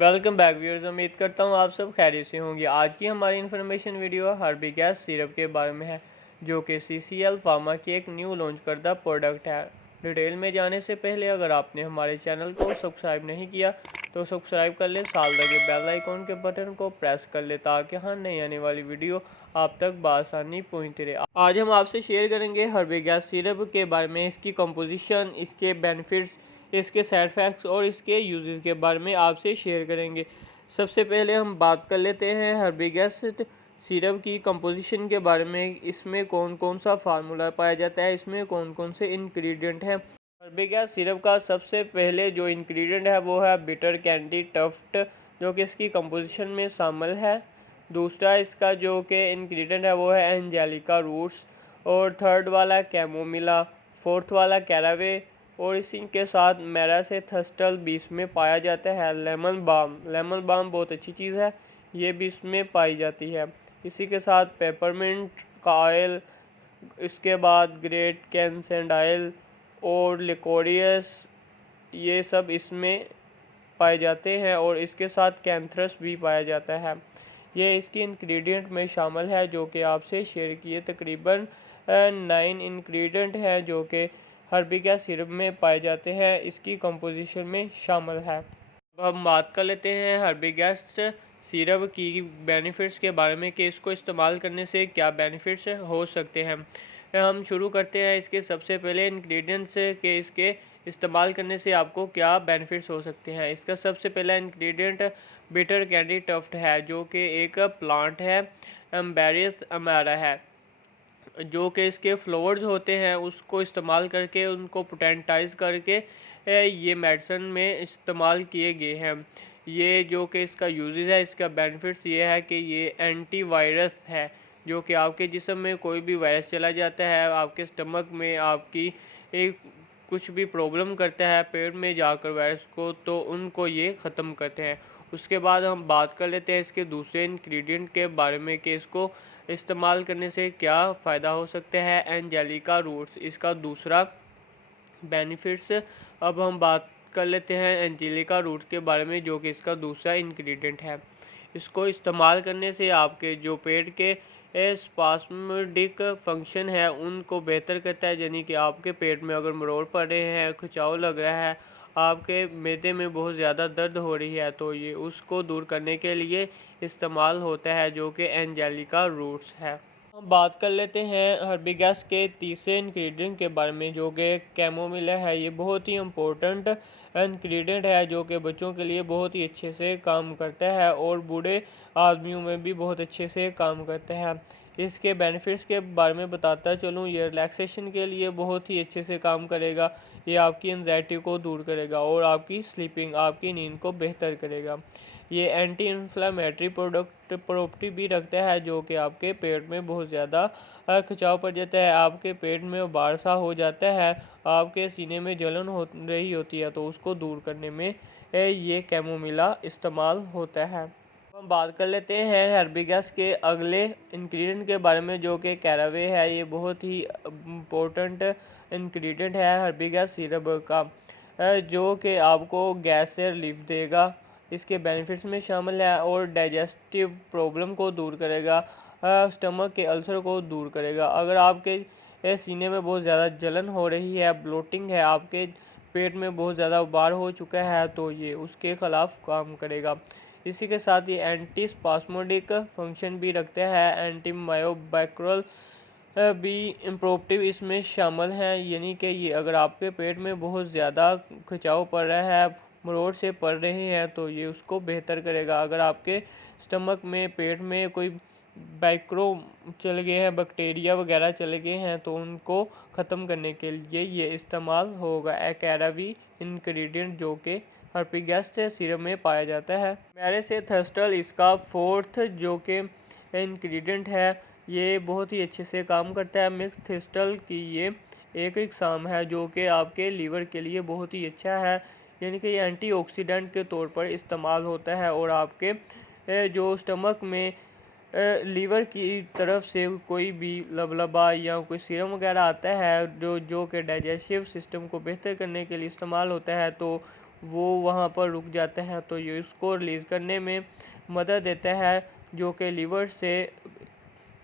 Welcome back viewers. उम्मीद करता हूँ आप सब खैरियत से होंगे। आज की हमारी इन्फॉर्मेशन वीडियो हर्बिगैस सिरप के बारे में है, जो कि CCL फार्मा की एक न्यू लॉन्च करदा प्रोडक्ट है। डिटेल में जाने से पहले अगर आपने हमारे चैनल को सब्सक्राइब नहीं किया तो सब्सक्राइब कर ले, साथ लगे बेल आइकॉन के बटन को प्रेस कर ले ताकि हर नई आने वाली वीडियो आप तक बआसानी पहुँचती रहे। आज हम आपसे शेयर करेंगे हर्बिगैस सिरप के बारे में, इसकी कंपोजिशन, इसके बेनिफिट्स, इसके साइड इफ़ेक्ट्स और इसके यूजेस के बारे में आपसे शेयर करेंगे। सबसे पहले हम बात कर लेते हैं हर्बिगैस सिरप की कंपोजिशन के बारे में। इसमें कौन कौन सा फार्मूला पाया जाता है, इसमें कौन कौन से इंग्रेडिएंट हैं। हर्बिगैस सिरप का सबसे पहले जो इंग्रेडिएंट है वो है बिटर कैंडी टफ्ट, जो कि इसकी कंपोजिशन में शामिल है। दूसरा इसका जो कि इंग्रेडिएंट है वो है एंजेलिका रूट्स, और थर्ड वाला कैमोमिला, फोर्थ वाला कैरावे, और इसी के साथ मेरासेथस्टल भी इसमें पाया जाता है। लेमन बाम बहुत अच्छी चीज़ है, ये भी इसमें पाई जाती है। इसी के साथ पेपरमिंट का ऑयल, इसके बाद ग्रेट कैनसेंड ऑयल और लिकोरियस, ये सब इसमें पाए जाते हैं। और इसके साथ कैंथरस भी पाया जाता है। ये इसके इंग्रेडिएंट में शामिल है जो कि आपसे शेयर किए। तकरीबन 9 इंग्रेडिएंट हैं जो कि हर्बिगैस सिरप में पाए जाते हैं, इसकी कंपोजिशन में शामिल है। अब हम बात कर लेते हैं हर्बिगैस सिरप की बेनिफिट्स के बारे में कि इसको इस्तेमाल करने से क्या बेनिफिट्स हो सकते हैं। हम शुरू करते हैं इसके सबसे पहले इंग्रेडिएंट्स के, इसके इस्तेमाल करने से आपको क्या बेनिफिट्स हो सकते हैं। इसका सबसे पहला इंग्रेडिएंट बिटर कैंडी टफ्ट है, जो कि एक प्लांट है, एम्बेरियस अमारा है, जो कि इसके फ्लावर्स होते हैं उसको इस्तेमाल करके उनको पोटेंटाइज करके ये मेडिसिन में इस्तेमाल किए गए हैं। ये जो कि इसका यूजेस है, इसका बेनिफिट्स ये है कि ये एंटी वायरस है, जो कि आपके जिस्म में कोई भी वायरस चला जाता है, आपके स्टमक में आपकी एक कुछ भी प्रॉब्लम करता है पेट में जाकर वायरस को, तो उनको ये ख़त्म करते हैं। उसके बाद हम बात कर लेते हैं इसके दूसरे इंग्रेडिएंट के बारे में कि इसको इस्तेमाल करने से क्या फ़ायदा हो सकता है। एंजेलिका रूट्स इसका दूसरा बेनिफिट्स। अब हम बात कर लेते हैं एंजेलिका रूट्स के बारे में, जो कि इसका दूसरा इंग्रेडिएंट है। इसको इस्तेमाल करने से आपके जो पेट के स्पास्मोडिक फंक्शन है उनको बेहतर करता है, यानी कि आपके पेट में अगर मरोड़ पड़ रहे हैं, खिंचाव लग रहा है, आपके मैदे में बहुत ज़्यादा दर्द हो रही है, तो ये उसको दूर करने के लिए इस्तेमाल होता है, जो कि एंजेलिका रूट्स है। हम बात कर लेते हैं हर्बिगैस के तीसरे इंग्रेडिएंट के बारे में, जो कि कैमोमिला है। ये बहुत ही इम्पोर्टेंट इंग्रेडिएंट है, जो कि बच्चों के लिए बहुत ही अच्छे से काम करता है और बूढ़े आदमियों में भी बहुत अच्छे से काम करता है। इसके बेनिफिट्स के बारे में बताता चलूँ, ये रिलैक्सेशन के लिए बहुत ही अच्छे से काम करेगा। ये आपकी एंजाइटी को दूर करेगा और आपकी स्लीपिंग, आपकी नींद को बेहतर करेगा। ये एंटी इन्फ्लामेटरी प्रोडक्ट प्रॉपर्टी भी रखता है, जो कि आपके पेट में बहुत ज़्यादा खिंचाव पड़ जाता है, आपके पेट में उबाल सा हो जाता है, आपके सीने में जलन हो रही होती है, तो उसको दूर करने में ये कैमोमिला इस्तेमाल होता है। हम बात कर लेते हैं हर्बिगैस के अगले इंग्रेडिएंट के बारे में, जो कि कैरावे है। ये बहुत ही इम्पोर्टेंट इंग्रेडिएंट है हर्बिगैस सिरप का, जो कि आपको गैस से रिलीफ देगा, इसके बेनिफिट्स में शामिल है, और डाइजेस्टिव प्रॉब्लम को दूर करेगा, स्टमक के अल्सर को दूर करेगा। अगर आपके सीने में बहुत ज़्यादा जलन हो रही है, ब्लोटिंग है, आपके पेट में बहुत ज़्यादा उबार हो चुका है, तो ये उसके ख़िलाफ़ काम करेगा। इसी के साथ ये एंटी स्पास्मोडिक फंक्शन भी रखता है, एंटी मायोबैक्टरल भी इम्प्रोप्टिव इसमें शामिल हैं, यानी कि ये अगर आपके पेट में बहुत ज़्यादा खिंचाव पड़ रहा है, मरोड़ से पड़ रहे हैं, तो ये उसको बेहतर करेगा। अगर आपके स्टमक में, पेट में कोई बैक्रो चले गए हैं, बैक्टीरिया वगैरह चले गए हैं, तो उनको ख़त्म करने के लिए ये इस्तेमाल होगा। कैरावी इंग्रेडिएंट जो कि हर्बिगैस सिरप में पाया जाता है। मेरासेथस्टल इसका फोर्थ जो कि इंग्रेडिएंट है, ये बहुत ही अच्छे से काम करता है। मिथाइस्टल की ये एक इकसाम है जो कि आपके लीवर के लिए बहुत ही अच्छा है, यानी कि ये एंटीऑक्सीडेंट के तौर पर इस्तेमाल होता है, और आपके जो स्टमक में लीवर की तरफ से कोई भी लबलबा या कोई सीरम वगैरह आता है जो कि डाइजेस्टिव सिस्टम को बेहतर करने के लिए इस्तेमाल होता है, तो वो वहाँ पर रुक जाता है, तो ये इसको रिलीज़ करने में मदद देता है, जो कि लीवर से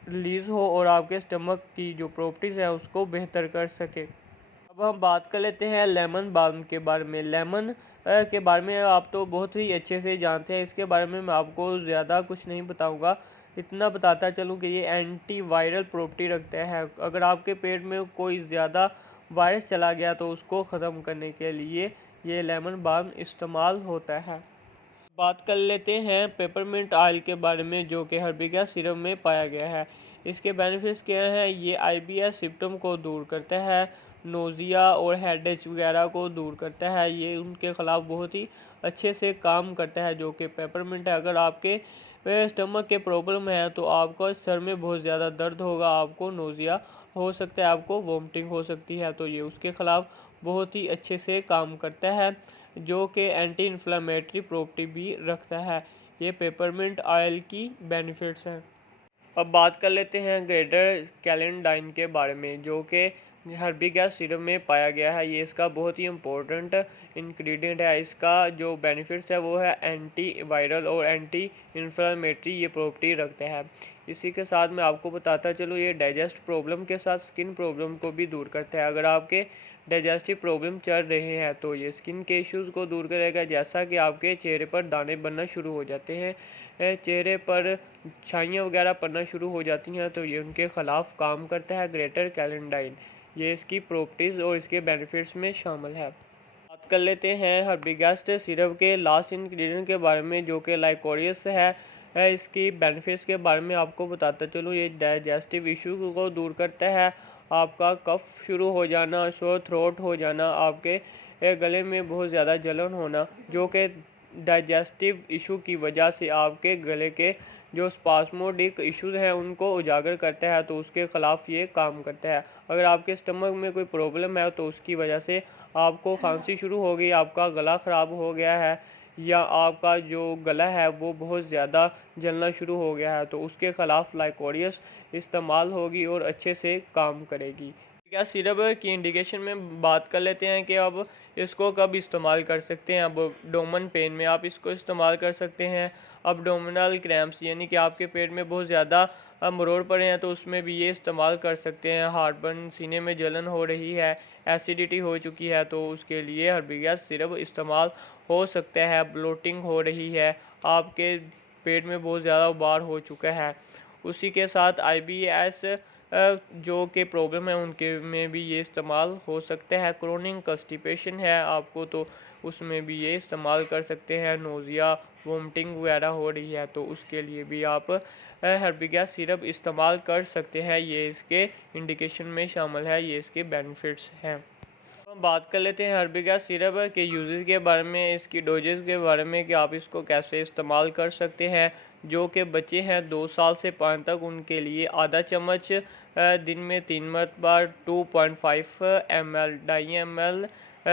रिलीज़ हो और आपके स्टमक की जो प्रॉपर्टीज़ है उसको बेहतर कर सके। अब हम बात कर लेते हैं लेमन बाल्म के बारे में। लेमन के बारे में आप तो बहुत ही अच्छे से जानते हैं, इसके बारे में मैं आपको ज़्यादा कुछ नहीं बताऊंगा। इतना बताता चलूँ कि ये एंटी वायरल प्रॉपर्टी रखता है। अगर आपके पेट में कोई ज़्यादा वायरस चला गया तो उसको ख़त्म करने के लिए ये लेमन बाल्म इस्तेमाल होता है। बात कर लेते हैं पेपरमिंट ऑयल के बारे में, जो कि हर्बिगा सिरप में पाया गया है। इसके बेनिफिट्स क्या हैं? ये आईबीएस सिम्टम को दूर करता है, नोज़िया और हेडेक वगैरह को दूर करता है। ये उनके ख़िलाफ़ बहुत ही अच्छे से काम करता है, जो कि पेपरमिंट है। अगर आपके स्टमक के प्रॉब्लम है तो आपको सर में बहुत ज़्यादा दर्द होगा, आपको नोज़िया हो सकता है, आपको वोमिटिंग हो सकती है, तो ये उसके ख़िलाफ़ बहुत ही अच्छे से काम करता है, जो कि एंटी इन्फ्लेमेटरी प्रॉपर्टी भी रखता है। ये पेपरमिंट ऑयल की बेनिफिट्स हैं। अब बात कर लेते हैं ग्रेटर कैलेंडाइन के बारे में, जो कि हर्बिगा सिरप में पाया गया है। ये इसका बहुत ही इम्पोर्टेंट इंग्रेडिएंट है। इसका जो बेनिफिट्स है वो है एंटी वायरल और एंटी इन्फ्लेमेटरी ये प्रॉपर्टी रखता है। इसी के साथ मैं आपको बताता चलूँ, ये डाइजेस्ट प्रॉब्लम के साथ स्किन प्रॉब्लम को भी दूर करता है। अगर आपके डाइजेस्टिव प्रॉब्लम चल रहे हैं तो ये स्किन के इश्यूज़ को दूर करेगा, जैसा कि आपके चेहरे पर दाने बनना शुरू हो जाते हैं, चेहरे पर छाइयाँ वगैरह पड़ना शुरू हो जाती हैं, तो ये उनके ख़िलाफ़ काम करता है ग्रेटर कैलेंडाइन। ये इसकी प्रॉपर्टीज़ और इसके बेनिफिट्स में शामिल है। बात कर लेते हैं हर्बिगास्ट सिरप के लास्ट इंग्रेडिएंट के बारे में, जो कि लाइकोरियस है। इसकी बेनिफिट्स के बारे में आपको बताता चलूँ, ये डाइजेस्टिव इशू को दूर करता है। आपका कफ शुरू हो जाना, सोर थ्रोट हो जाना, आपके गले में बहुत ज़्यादा जलन होना, जो कि डाइजेस्टिव इशू की वजह से आपके गले के जो स्पास्मोडिक इश्यूज़ हैं उनको उजागर करता है, तो उसके ख़िलाफ़ ये काम करता है। अगर आपके स्टमक में कोई प्रॉब्लम है तो उसकी वजह से आपको खांसी शुरू हो गई, आपका गला ख़राब हो गया है, या आपका जो गला है वो बहुत ज़्यादा जलना शुरू हो गया है, तो उसके ख़िलाफ़ लाइकोरियस इस्तेमाल होगी और अच्छे से काम करेगी। क्या सिरप की इंडिकेशन में बात कर लेते हैं कि अब इसको कब इस्तेमाल कर सकते हैं। अब एब्डोमेन पेन में आप इसको इस्तेमाल कर सकते हैं। एब्डोमिनल क्रैम्प्स यानी कि आपके पेट में बहुत ज़्यादा मरोड़ पड़े हैं तो उसमें भी ये इस्तेमाल कर सकते हैं। हार्टबर्न, सीने में जलन हो रही है, एसिडिटी हो चुकी है, तो उसके लिए हर्बिगा सिरप इस्तेमाल हो सकता है। ब्लोटिंग हो रही है, आपके पेट में बहुत ज़्यादा उबार हो चुका है, उसी के साथ आईबीएस जो कि प्रॉब्लम है उनके में भी ये इस्तेमाल हो सकता है। क्रोनिक कॉन्स्टिपेशन है आपको तो उसमें भी ये इस्तेमाल कर सकते हैं। नोज़िया, वोमिटिंग वगैरह हो रही है तो उसके लिए भी आप हर्बिगा सिरप इस्तेमाल कर सकते हैं। ये इसके इंडिकेशन में शामिल है, ये इसके बेनिफिट्स हैं। हम बात कर लेते हैं हर्बिगा सिरप के यूजेस के बारे में, इसकी डोजेस के बारे में कि आप इसको कैसे इस्तेमाल कर सकते हैं। जो कि बच्चे हैं 2 साल से 5 तक, उनके लिए आधा चम्मच दिन में 3 मरतबा 2.5 ml 2.5 ml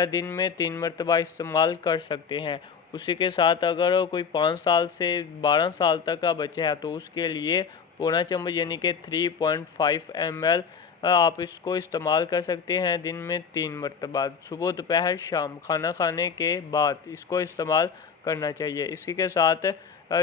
दिन में 3 मरतबा इस्तेमाल कर सकते हैं। उसी के साथ अगर कोई 5 साल से 12 साल तक का बच्चा है तो उसके लिए पौना चम्मच यानी कि 3.5 ml आप इसको इस्तेमाल कर सकते हैं दिन में 3 मरतबा, सुबह दोपहर शाम खाना खाने के बाद इसको इस्तेमाल करना चाहिए। इसी के साथ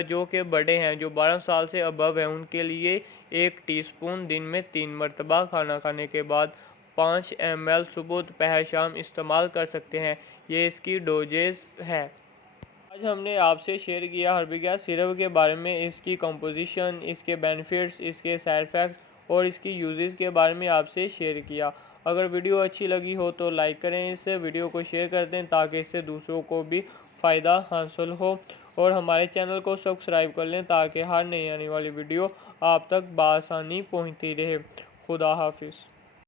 जो कि बड़े हैं, जो 12 साल से अबव हैं, उनके लिए 1 टीस्पून दिन में 3 मरतबा खाना खाने के बाद 5 ml सुबह दोपहर शाम इस्तेमाल कर सकते हैं। ये इसकी डोजेस है। आज हमने आपसे शेयर किया हर्बिगा सिरप के बारे में, इसकी कंपोजिशन, इसके बेनिफिट्स, इसके साइड इफ़ेक्ट्स और इसकी यूजेस के बारे में आपसे शेयर किया। अगर वीडियो अच्छी लगी हो तो लाइक करें, इस वीडियो को शेयर कर दें ताकि इससे दूसरों को भी फ़ायदा हासिल हो, और हमारे चैनल को सब्सक्राइब कर लें ताकि हर नई आने वाली वीडियो आप तक बआसानी पहुंचती रहे। खुदा हाफिज़।